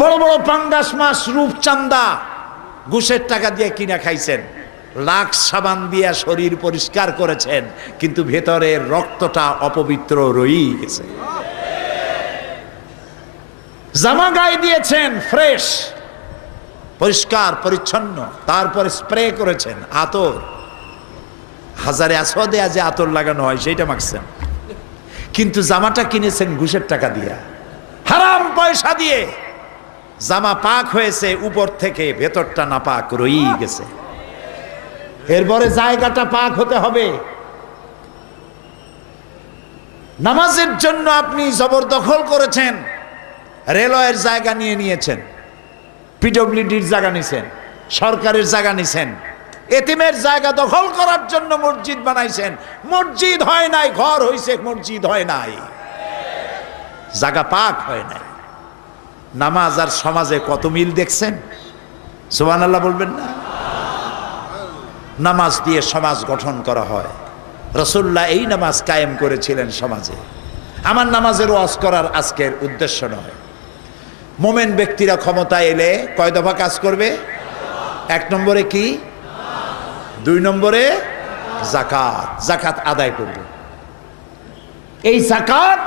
বড় বড় পাঙ্গাস মাছ রূপচান্দা ঘুষের টাকা দিয়ে কিনা খাইছেন, লাক্স সাবান দিয়া শরীর পরিষ্কার করেছেন, কিন্তু ভেতরের রক্তটা অপবিত্র রয়েই গেছে। জামা গায়ে দিয়েছেন ফ্রেশ, পরিষ্কার পরিচ্ছন্ন, তারপরে স্প্রে করেছেন আতর, হাজারে আসওয়াদে যে আতর লাগানো হয় সেইটা মাখছেন, কিন্তু জামাটা কিনেছেন ঘুষের টাকা দিয়া, হারাম পয়সা দিয়ে। জামা পাক হয়েছে উপর থেকে, ভেতরটা না পাক রয়েই গেছে। এরপরে জায়গাটা পাক হতে হবে। নামাজের জন্য আপনি জবরদখল করেছেন, রেলওয়ের জায়গা নিয়ে নিয়েছেন, পিডব্লিউডির জায়গা নিছেন, সরকারের জায়গা নিছেন, এতিমের জায়গা দখল করার জন্য মসজিদ বানাইছেন। মসজিদ হয় নাই, ঘর হইছে, মসজিদ হয় নাই, জায়গা পাক হয় নাই। নামাজ আর সমাজে কত মিল দেখছেন? সুবহানাল্লাহ বলবেন না? নামাজ দিয়ে সমাজ গঠন করা হয়। রাসূলুল্লাহ এই নামাজ কায়েম করেছিলেন সমাজে। আমার নামাজের ওয়াজ করার আজকের উদ্দেশ্য নয়। মোমেন ব্যক্তিরা ক্ষমতায় এলে কয় দফা কাজ করবে? 1 নম্বরে কি? 2 নম্বরে যাকাত। যাকাত আদায় করবে। এই যাকাত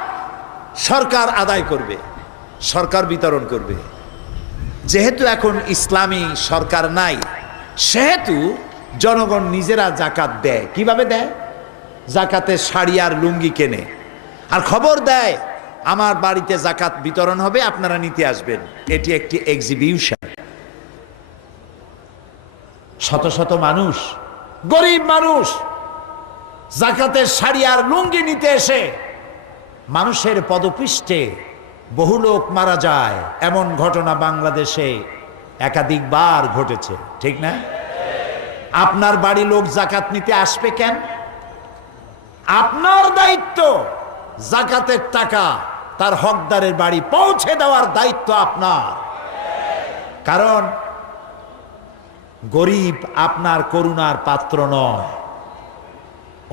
সরকার আদায় করবে, সরকার বিতরণ করবে। যেহেতু এখন ইসলামী সরকার নাই, সেহেতু জনগণ নিজেরা যাকাত দেয়। কিভাবে দেয়? যাকাতে শাড়ি আর লুঙ্গি কেনে, আর খবর দেয় আমার বাড়িতে যাকাত বিতরণ হবে, আপনারা নিতে আসবেন। এটি একটি এক্সিবিউশন। শত শত মানুষ, গরিব মানুষ যাকাতের শাড়ি আর লুঙ্গি নিতে এসে মানুষের পদপৃষ্ঠে বহু লোক মারা যায়। এমন ঘটনা বাংলাদেশে একাধিকবার ঘটেছে, ঠিক না? আপনার বাড়ি লোক যাকাত নিতে আসবে কেন? আপনার দায়িত্ব যাকাতের টাকা তার হকদারের বাড়ি পৌঁছে দেওয়ার দায়িত্ব আপনার। কারণ গরিব আপনার করুণার পাত্র নয়।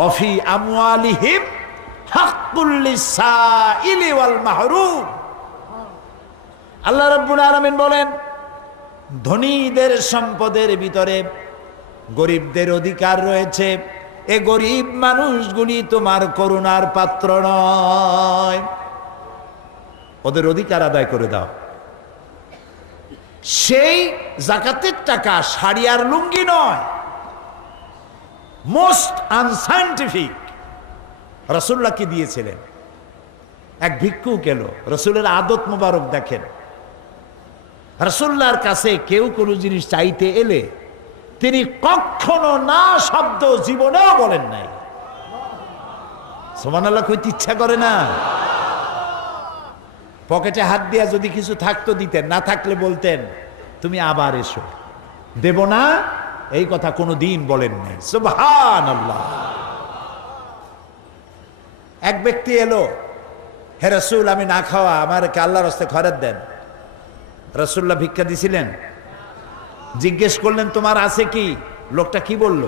অফি আমওয়ালিহিম হাক্কুল লিসাইলি ওয়াল মাহরুম। আল্লাহ রাব্বুল আলামিন বলেন, ধনীদের সম্পদের ভিতরে গরিবদের অধিকার রয়েছে। এ গরিব মানুষগুলি তোমার করুণার পাত্র নয়, ওদের অধিকার আদায় করে দাও। সেই যাকাতের টাকা শাড়ি আর লুঙ্গি নয়, মোস্ট আনসাইন্টিফিক। রাসূলুল্লাহ কি দিয়েছিলেন? এক ভিক্ষুক এলো, রাসূলের আদত মোবারক দেখেন। রাসূলুল্লাহর কাছে কেউ কোনো জিনিস চাইতে এলে তিনি কখনো না শব্দ জীবনেও বলেন নাই। সুবহানাল্লাহ কইতে ইচ্ছা করে না? পকেটে হাত দিয়া যদি কিছু থাকতো দিতেন, না থাকলে বলতেন তুমি আবার এসো, দেব না, এই কথা কোনো দিন বলেন নাই। সুবহানাল্লাহ। এক ব্যক্তি এলো, হে রাসূল আমি না খাওয়া, আমার আল্লাহর রাস্তায় খয়রাত দেন। রাসূলুল্লাহ ভিক্ষা দিছিলেন? জিজ্ঞেস করলেন তোমার আছে কি? লোকটা কি বলল?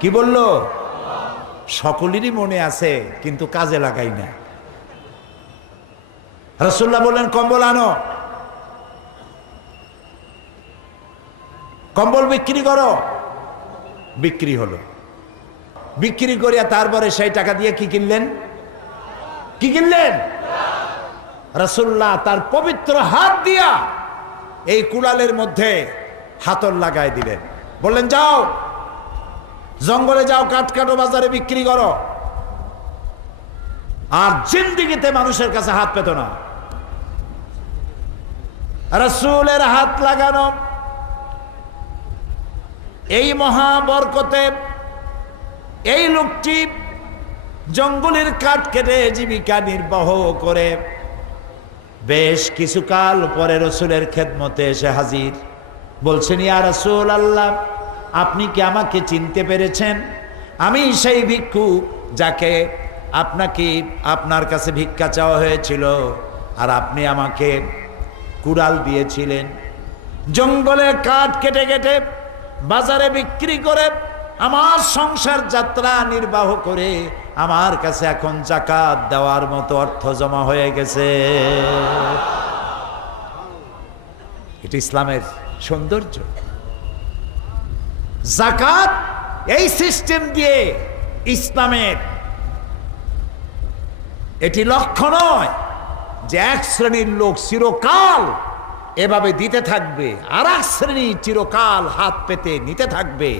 কি বলল? সকলেরই মনে আছে, কিন্তু কাজে লাগাই না। রাসূলুল্লাহ বললেন কম্বল আনো, কম্বল বিক্রি করো। বিক্রি হলো। বিক্রি করিয়া তারপরে সেই টাকা দিয়ে কি কিনলেন? কি কিনলেন? রাসূলুল্লাহ তার পবিত্র হাত দিয়া এই কুড়ালের মধ্যে হাতল লাগাই দিলেন, বললেন যাও জঙ্গলে যাও, কাঠ কাটো, বাজারে বিক্রি করো। আর জিন্দেগিতে মানুষের কাছে হাত পেত না। রাসূলের হাত লাগানো এই মহা বরকতে এই লোকটি জঙ্গলের কাঠ কেটে জীবিকা নির্বাহ করে বেশ কিছুকাল পরে রাসূলের খেদমতে এসে হাজির। বলছেন ইয়া রাসূলুল্লাহ, আপনি কি আমাকে চিনতে পেরেছেন? আমি সেই ভিক্ষুক যাকে আপনার কাছে ভিক্ষা চাওয়া হয়েছিল, আর আপনি আমাকে কুড়াল দিয়েছিলেন। জঙ্গলে কাঠ কেটে কেটে বাজারে বিক্রি করে আমার সংসার যাত্রা নির্বাহ করে আমার কাছে এখন যাকাত দেওয়ার মতো অর্থ জমা হয়ে গেছে। এটা ইসলামের সৌন্দর্য। যাকাত এই সিস্টেম দিয়ে ইসলামের এটি লক্ষ্য নয় যে এক শ্রেণীর লোক চিরকাল এভাবে দিতে থাকবে আর এক শ্রেণী চিরকাল হাত পেতে নিতে থাকবে।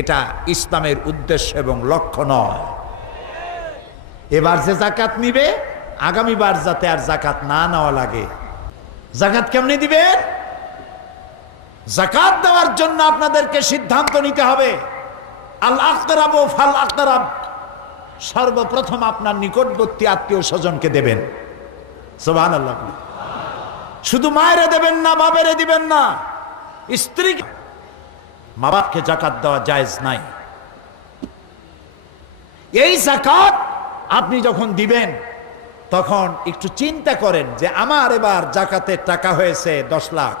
এটা ইসলামের উদ্দেশ্য এবং লক্ষ্য নয়। এবার যে যাকাত নিবে আগামীবার যাতে আর যাকাত না নেওয়া লাগে। যাকাত কেমনে দিবেন? যাকাত দেওয়ার জন্য আপনাদেরকে সিদ্ধান্ত নিতে হবে। আল আকরাব ও ফাল আকরাব, সর্বপ্রথম আপনার নিকটবর্তী আত্মীয় স্বজনকে দেবেন। সুবহানাল্লাহ। শুধু মায়েরে দেবেন না, বাবেরে দিবেন না, স্ত্রী মা বাপকে যাকাত দেওয়া জায়েজ নাই। এই যাকাত আপনি যখন দিবেন তখন একটু চিন্তা করেন যে আমার এবার যাকাতের টাকা হয়েছে 10 লাখ,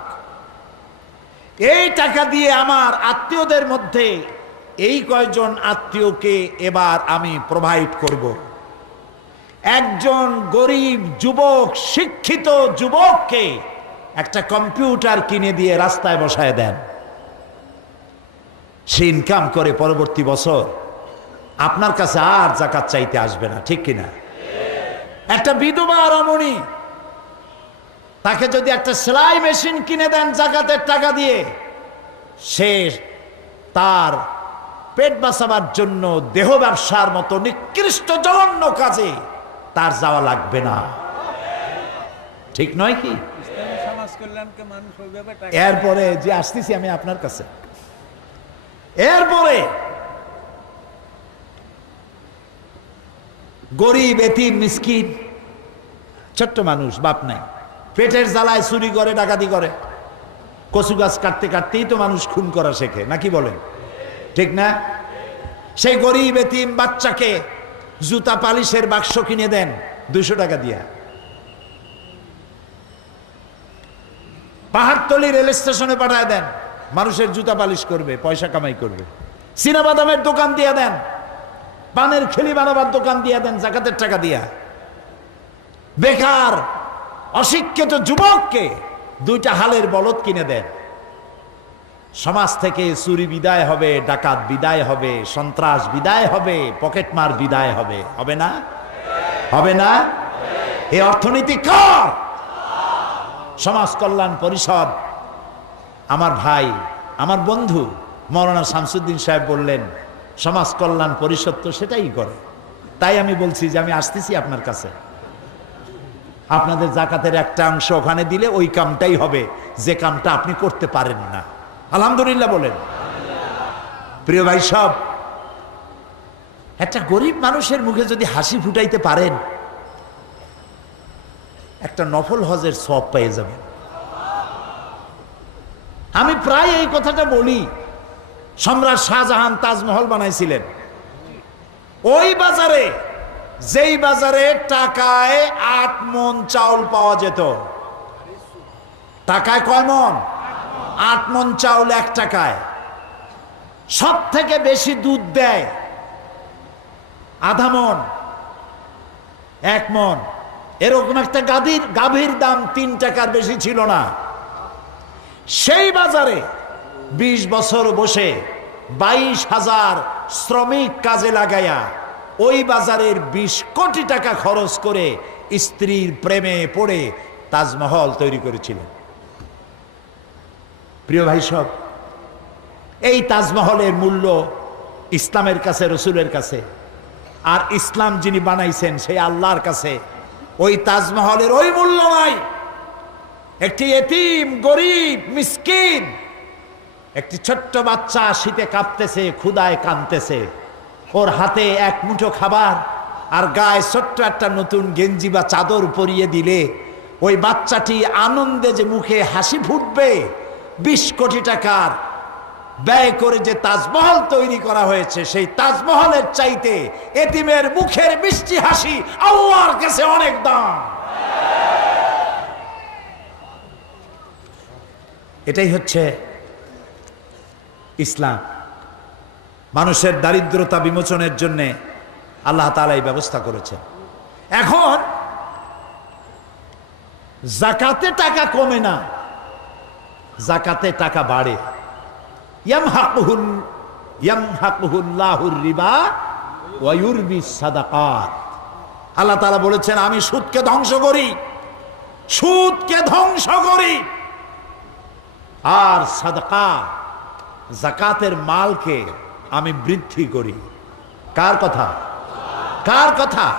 এই টাকা দিয়ে আমার আত্মীয়দের মধ্যে এই কয়জন আত্মীয়কে এবার আমি প্রোভাইড করব। একজন গরিব যুবক, শিক্ষিত যুবককে একটা কম্পিউটার কিনে দিয়ে রাস্তায় বসায় দেন। সে ইনকাম করে পরবর্তী বছর আপনার কাছে আর যাকাত চাইতে আসবে না, ঠিক কিনা? একটা বিধবা রমণী, তাকে যদি একটা সেলাই মেশিন কিনে দেন যাকাতের টাকা দিয়ে, সে তার পেট বাঁচাবার জন্য দেহ ব্যবসার মতো নিকৃষ্ট জঘন্য কাজে তার যাওয়া লাগবে না, ঠিক নয় কি? এরপরে যে আসতেছি আমি আপনার কাছে, এরপরে গরিব, এতিম, মিসকিন, ছোট্ট মানুষ, বাপ নাই, পেটের জ্বালায় চুরি করে, ডাকাতি করে, কচু গাছ কাটতে কাটতেই তো মানুষ খুন করা শেখে, নাকি বলেন? ঠিক না? সেই গরিব এতিম বাচ্চাকে জুতা পালিশের বাক্স কিনে দেন 200 টাকা দিয়া। পাহাড়তলি রেল স্টেশনে পাঠায় দেন, মানুষের জুতা পালিশ করবে, পয়সা কামাই করবে। চীনাবাদামের দোকান দিয়ে দেন, পানের খেলি বানাবার দোকান দিয়ে দেন যাকাতের টাকা দিয়া। বেকার অশিক্ষিত যুবককে 2টা হালের বলদ কিনে দেন। সমাজ থেকে চুরি বিদায় হবে, ডাকাত বিদায় হবে, সন্ত্রাস বিদায় হবে, পকেটমার বিদায় হবে। হবে না? হবে না? এই অর্থনীতি কার? সমাজ কল্যাণ পরিষদ। আমার ভাই, আমার বন্ধু মাওলানা শামসুদ্দিন সাহেব বললেন সমাজ কল্যাণ পরিষদ তো সেটাই করে। তাই আমি বলছি যে আমি আসতেছি আপনার কাছে, আপনাদের যাকাতের একটা অংশ ওখানে দিলে ওই কামটাই হবে যে কামটা আপনি করতে পারেন না। আলহামদুলিল্লাহ বলেন। প্রিয় ভাই সব, একটা গরিব মানুষের মুখে যদি হাসি ফুটাইতে পারেন, একটা নফল হজের সওয়াব পেয়ে যাবেন। আমি প্রায় এই কথাটা বলি। সম্রাট শাহজাহান তাজমহল বানাইছিলেন ওই বাজারে, যেই বাজারে টাকায় 8 মণ চাউল পাওয়া যেত। টাকায় কয় মণ? 8 মণ চাউল 1 টাকায়। সব থেকে বেশি দুধ দেয় আধা মণ, 1 মণ। এরকম একটা গাভীর দাম 3 টাকার বেশি ছিল না। সেই বাজারে 20 বছর বসে 22,000 শ্রমিক কাজে লাগাইয়া ওই বাজারের 20 কোটি টাকা খরচ করে স্ত্রীর প্রেমে পড়ে তাজমহল তৈরি করেছিলেন। প্রিয় ভাই সব, এই তাজমহলের মূল্য ইসলামের কাছে, রসুলের কাছে, আর ইসলাম যিনি বানাইছেন সেই আল্লাহর কাছে ওই তাজমহলের ওই মূল্য নাই। একটি এতিম, গরিব, মিসকিন, একটি ছোট্ট বাচ্চা শীতে কাঁপতেছে, ক্ষুধায় কাঁদতেছে, ওর হাতে 1 মুঠো খাবার আর গায়ে ছোট্ট একটা নতুন গেঞ্জি বা চাদর পরিয়ে দিলে ওই বাচ্চাটি আনন্দে যে মুখে হাসি ফুটবে। 20 কোটি টাকার ব্যয় করে যে তাজমহল তৈরি করা হয়েছে, সেই তাজমহলের চাইতে এতিমের মুখের মিষ্টি হাসি আল্লাহর কাছে অনেক দাম। এটাই হচ্ছে ইসলাম। মানুষের দারিদ্রতা বিমোচনের জন্য আল্লাহ তাআলা এই ব্যবস্থা করেছেন। এখন যাকাতে টাকা কমে না, জাকাতে টাকা বাড়ে। ইয়ামহাকুহুল্লাহুর রিবা ওয়া ইউরবিস সাদাকাত। আল্লাহ তাআলা বলেছেন আমি সুদকে ধ্বংস করি, সুদকে ধ্বংস করি, আর সাদাকা যাকাতের মালকে আমি বৃদ্ধি করি। কার কথা? কার কথা?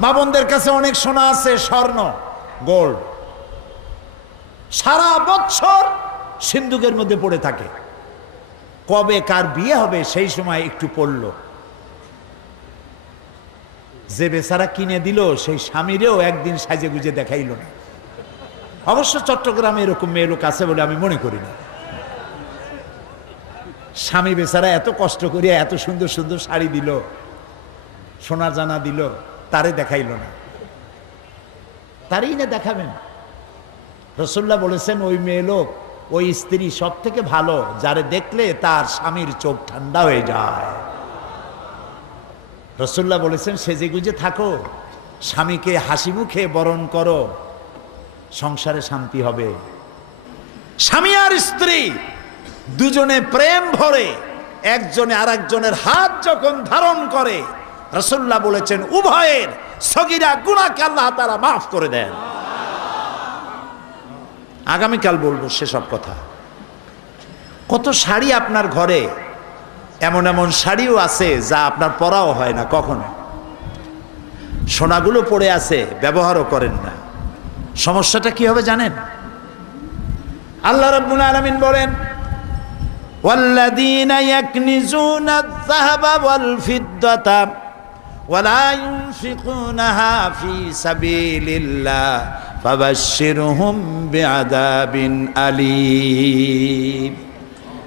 মা বোনদের কাছে অনেক সোনা আছে, স্বর্ণ, গোল্ড, সারা বছর সিন্ধুকের মধ্যে পড়ে থাকে। কবে কার বিয়ে হবে সেই সময় একটু পড়লো। যে বেচারা কিনে দিল সেই স্বামীরেও একদিন সাজে গুজে দেখাইল না। অবশ্য চট্টগ্রামে এরকম মেয়ে লোক আছে বলে আমি মনে করি না। স্বামী বেচারা এত কষ্ট করিয়া এত সুন্দর সুন্দর শাড়ি দিল, সোনা জানা দিল, তারে দেখাইল না। তারই না দেখাবেন। রাসূলুল্লাহ বলেছেন ওই মেয়ে লোক, ওই স্ত্রী সব থেকে ভালো যারে দেখলে তার স্বামীর চোখ ঠান্ডা হয়ে যায়। রাসূলুল্লাহ বলেছেন সেজে গুজে থাকো, স্বামীকে হাসি মুখে বরণ করো, সংসারে শান্তি হবে। স্বামী আর স্ত্রী দুজনে প্রেম ভরে একজনে আর একজনের হাত যখন ধারণ করে, রাসূলুল্লাহ বলেছেন উভয়ের সগীরা গুনাহকে আল্লাহ তাআলা মাফ করে দেন। আগামীকাল বলবো সেসব কথা। কত শাড়ি আপনার ঘরে, এমন এমন শাড়িও আছে যা আপনার পরাও হয় না কখনো। সোনাগুলো পড়ে আছে, ব্যবহারও করেন না। সমস্যাটা কি হবে জানেন? আল্লাহ রাব্বুল আলামিন বলেন ওয়াল্লাযীনা ইয়াকনিজুনা আয-যাহাবা ওয়াল ফিদ্দাতা ওয়া লা ইউনফিকুনাহা ফী সাবিলিল্লাহ ফাবাশশিরহুম বিআযাবিন আলীম।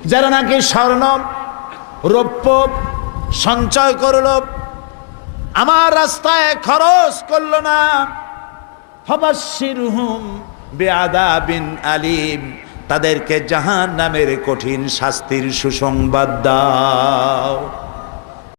যারা নাকি স্বর্ণ রৌপ্য সঞ্চয় করলো, আমার রাস্তায় খরচ করলো না, ফাবাশশিরহুম বিআযাবিন আলীম, তাদেরকে জাহান্নামের কঠিন শাস্তির সুসংবাদ দাও।